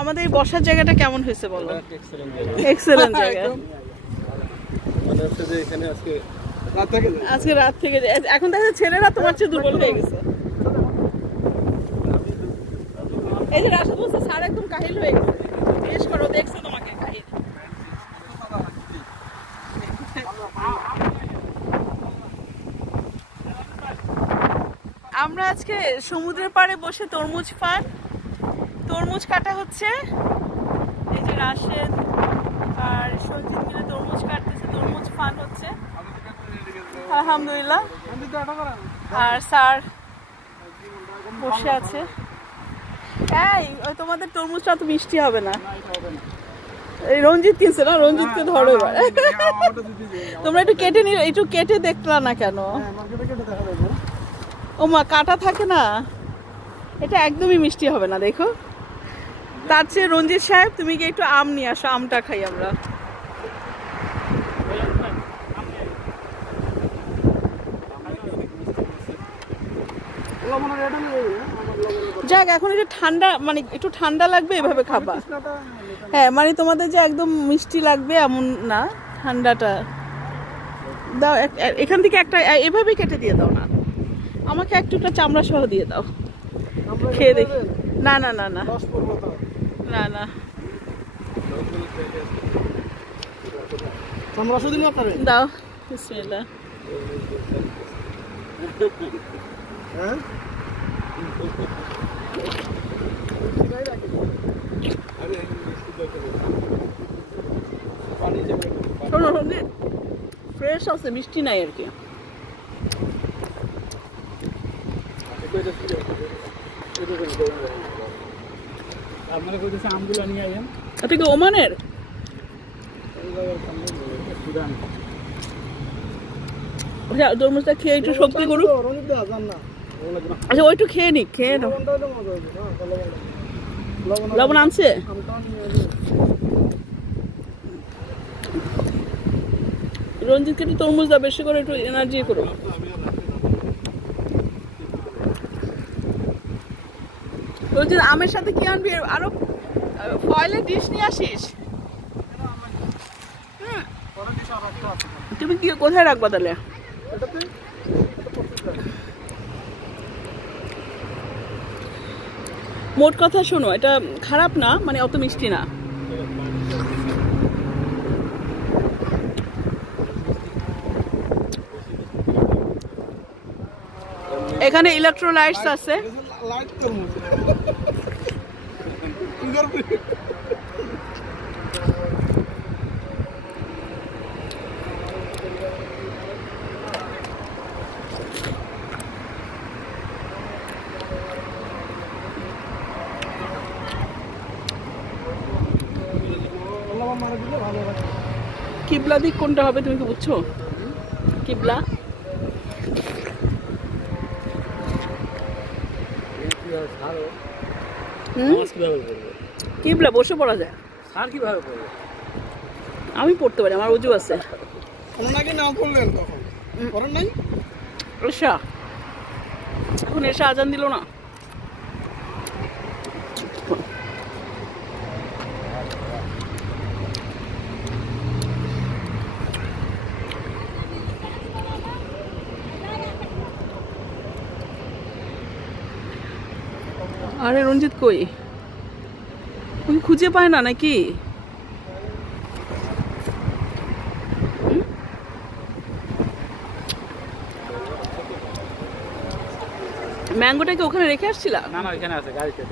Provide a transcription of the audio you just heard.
আমাদের বসার জায়গাটা কেমন হয়েছে বলো? এক্সেলেন্ট জায়গা। আজকে রাত থেকে এখন দেখা ছেলেরা তোমার চেয়ে দুর্বল হয়ে গেছে। এই যে রাশিদ বলছে স্যার একদম কাহিল হয়ে গেছে। বেশ করো, দেখছো তোমাকে কাহিল। আমরা আজকে সমুদ্রের পাড়ে বসে তরমুজ কাটা হচ্ছে। এই যে রাশেদ আর সঞ্জিত মিলে তরমুজ কাটতেছে, তরমুজ ফান হচ্ছে আলহামদুলিল্লাহ। আর স্যার বসে আছে। এই তোমাদের তরমুজটা তো মিষ্টি হবে না। এই রঞ্জিত কিনছে না, রঞ্জিতকে ধরো এবার। তোমরা একটু কেটে নিলে, একটু কেটে দেখলা না কেন? ও মা, কাটা থাকে না, এটা একদমই মিষ্টি হবে না। দেখো, তার চেয়ে রঞ্জিত সাহেব তুমি কি একটু আম নিয়ে আসো, আমটা খাই আমরা। যাক, এখন একটু ঠান্ডা, মানে একটু ঠান্ডা লাগবে এভাবে খাবা। হ্যাঁ, মানে তোমাদের যে একদম মিষ্টি লাগবে এমন না, ঠান্ডাটা দাও। এখান থেকে একটা এভাবেই কেটে দিয়ে দাও না, আমাকে একটুটা চামড়া সহ দিয়ে দাও, খেয়ে দেখি। না না না না না না, দাও। বিসমিল্লাহ। শোনো রঞ্জিত, ফ্রেশ আছে, মিষ্টি নাই আর কি। আমগুলো নিয়ে আইন। এটা কি ওমানের? তরমুজটা খেয়ে একটু শক্তি করুক। আচ্ছা, ওই একটু খেয়ে নিক, খেয়ে নাও। লবণ আনছে? রঞ্জিতকে একটু তরমুজ দাও, বেশি করে একটু এনার্জি করো। রঞ্জিত, আমের সাথে কি আনবি? আরো ফয়েলের ডিশ নিয়ে আসিস। তুমি কি কোথায় রাখবা তাহলে? মোট কথা শোনো, এটা খারাপ না, মানে অত মিষ্টি না। এখানে ইলেকট্রোলাইটস আছে। কিবলা দিক কোনটা হবে তুমি কি বুঝছো? কিবলা কিবলা বসে পড়া যায়। আর কিভাবে পড়বে? আমি পড়তে পারি, আমার উজু আছে। এসা এখন এসে আজান দিল না। আরে রঞ্জিত কই? তুমি খুঁজে পায় না নাকি? ম্যাঙ্গোটাকে ওখানে রেখে আসছিলা? না না, এখানে আছে গাড়িতে।